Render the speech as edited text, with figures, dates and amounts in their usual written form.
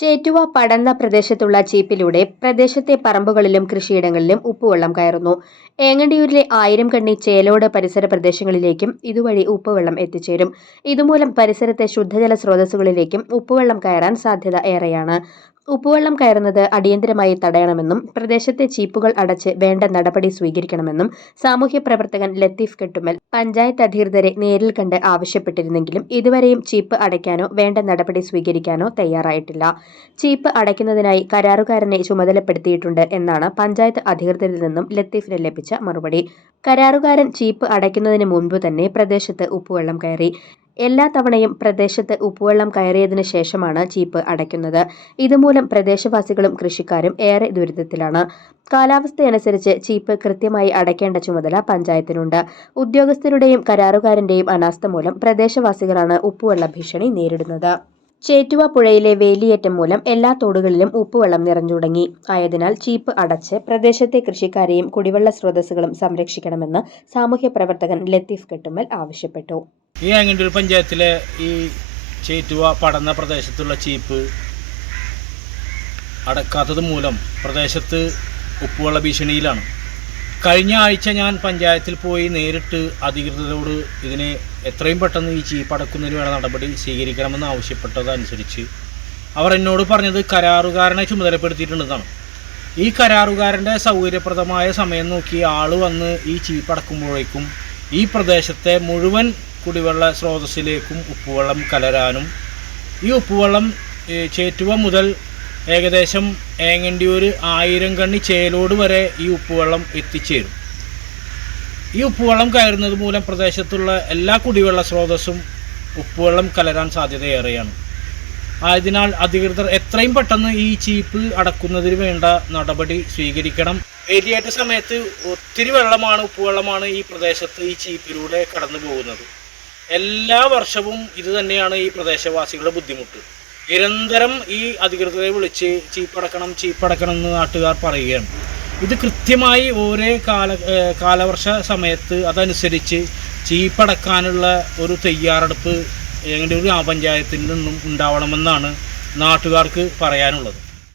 ചേറ്റുവ പടന്ന പ്രദേശത്തുള്ള ചീപ്പിലൂടെ പ്രദേശത്തെ പറമ്പുകളിലും കൃഷിയിടങ്ങളിലും ഉപ്പുവെള്ളം കയറുന്നു. ഏങ്ങണ്ടിയൂരിലെ 1000 കണ്ണി ചേലോട് പരിസര പ്രദേശങ്ങളിലേക്കും ഇതുവഴി ഉപ്പുവെള്ളം എത്തിച്ചേരും. ഇതുമൂലം പരിസരത്തെ ശുദ്ധജല സ്രോതസ്സുകളിലേക്കും ഉപ്പുവെള്ളം കയറാൻ സാധ്യത ഏറെയാണ്. ഉപ്പുവെള്ളം കയറുന്നത് അടിയന്തരമായി തടയണമെന്നും പ്രദേശത്തെ ചീപ്പുകൾ അടച്ച് വേണ്ട നടപടി സ്വീകരിക്കണമെന്നും സാമൂഹ്യ പ്രവർത്തകൻ ലത്തീഫ് കെട്ടുമ്മൽ പഞ്ചായത്ത് അധികൃതരെ നേരിൽ കണ്ട് ആവശ്യപ്പെട്ടിരുന്നെങ്കിലും ഇതുവരെയും ചീപ്പ് അടയ്ക്കാനോ വേണ്ട നടപടി സ്വീകരിക്കാനോ തയ്യാറായിട്ടില്ല. ചീപ്പ് അടയ്ക്കുന്നതിനായി കരാറുകാരനെ ചുമതലപ്പെടുത്തിയിട്ടുണ്ട് എന്നാണ് പഞ്ചായത്ത് അധികൃതരിൽ നിന്നും ലത്തീഫിന് ലഭിച്ച മറുപടി. കരാറുകാരൻ ചീപ്പ് അടയ്ക്കുന്നതിന് മുൻപ് തന്നെ പ്രദേശത്ത് ഉപ്പുവെള്ളം കയറി. എല്ലാ തവണയും പ്രദേശത്ത് ഉപ്പുവെള്ളം കയറിയതിനു ശേഷമാണ് ചീപ്പ് അടയ്ക്കുന്നത്. ഇതുമൂലം പ്രദേശവാസികളും കൃഷിക്കാരും ഏറെ ദുരിതത്തിലാണ്. കാലാവസ്ഥയനുസരിച്ച് ചീപ്പ് കൃത്യമായി അടയ്ക്കേണ്ട ചുമതല പഞ്ചായത്തിനുണ്ട്. ഉദ്യോഗസ്ഥരുടെയും കരാറുകാരന്റെയും അനാസ്ഥ മൂലം പ്രദേശവാസികളാണ് ഉപ്പുവെള്ള ഭീഷണി നേരിടുന്നത്. ചേറ്റുവ പുഴയിലെ വേലിയേറ്റം മൂലം എല്ലാ തോടുകളിലും ഉപ്പുവെള്ളം നിറഞ്ഞു തുടങ്ങി. ആയതിനാൽ ചീപ്പ് അടച്ച് പ്രദേശത്തെ കൃഷിക്കാരെയും കുടിവെള്ള സ്രോതസ്സുകളും സംരക്ഷിക്കണമെന്ന് സാമൂഹ്യ പ്രവർത്തകൻ ലത്തീഫ് കെട്ടുമ്മൽ ആവശ്യപ്പെട്ടു. ഈ ഏങ്ങണ്ടിയൂർ പഞ്ചായത്തിലെ ഈ ചേറ്റുവ പടന്ന പ്രദേശത്തുള്ള ചീപ്പ് അടക്കാത്തത് മൂലം പ്രദേശത്ത് ഉപ്പുവെള്ള ഭീഷണിയിലാണ്. കഴിഞ്ഞ ആഴ്ച ഞാൻ പഞ്ചായത്തിൽ പോയി നേരിട്ട് അധികൃതരോട് ഇതിനെ എത്രയും പെട്ടെന്ന് ഈ ചീപ്പ് അടക്കുന്നതിന് വേണ്ട നടപടി സ്വീകരിക്കണമെന്ന് ആവശ്യപ്പെട്ടതനുസരിച്ച് അവർ എന്നോട് പറഞ്ഞത് കരാറുകാരനെ ചുമതലപ്പെടുത്തിയിട്ടുണ്ടെന്നാണ്. ഈ കരാറുകാരൻ്റെ സൗകര്യപ്രദമായ സമയം നോക്കി ആൾ വന്ന് ഈ ചീപ്പ് അടക്കുമ്പോഴേക്കും ഈ പ്രദേശത്തെ മുഴുവൻ കുടിവെള്ള സ്രോതസ്സിലേക്കും ഉപ്പുവെള്ളം കലരാനും ഈ ഉപ്പുവെള്ളം ചേറ്റുവ മുതൽ ഏകദേശം ഏങ്ങണ്ടിയൂർ 1000 കണ്ണി ചേലോട് വരെ ഈ ഉപ്പുവെള്ളം എത്തിച്ചേരും. ഈ ഉപ്പുവെള്ളം കയറുന്നത് മൂലം പ്രദേശത്തുള്ള എല്ലാ കുടിവെള്ള സ്രോതസ്സും ഉപ്പുവെള്ളം കലരാൻ സാധ്യതയേറെയാണ്. ആയതിനാൽ അധികൃതർ എത്രയും പെട്ടെന്ന് ഈ ചീപ്പ് അടക്കുന്നതിന് വേണ്ട നടപടി സ്വീകരിക്കണം. വേലിയേറ്റ സമയത്ത് ഒത്തിരി ഉപ്പുവെള്ളമാണ് ഈ പ്രദേശത്ത് ഈ ചീപ്പിലൂടെ കടന്നു പോകുന്നത്. എല്ലാ വർഷവും ഇത് തന്നെയാണ് ഈ പ്രദേശവാസികളുടെ ബുദ്ധിമുട്ട്. നിരന്തരം ഈ അധികൃതരെ വിളിച്ച് ചീപ്പടക്കണം എന്ന് നാട്ടുകാർ പറയുകയാണ്. ഇത് കൃത്യമായി ഓരോ കാലവർഷ സമയത്ത് അതനുസരിച്ച് ചീപ്പടക്കാനുള്ള ഒരു തയ്യാറെടുപ്പ് ഏങ്ങണ്ടിയൂർ ഗ്രാമപഞ്ചായത്തിൽ നിന്നും ഉണ്ടാവണമെന്നാണ് നാട്ടുകാർക്ക് പറയാനുള്ളത്.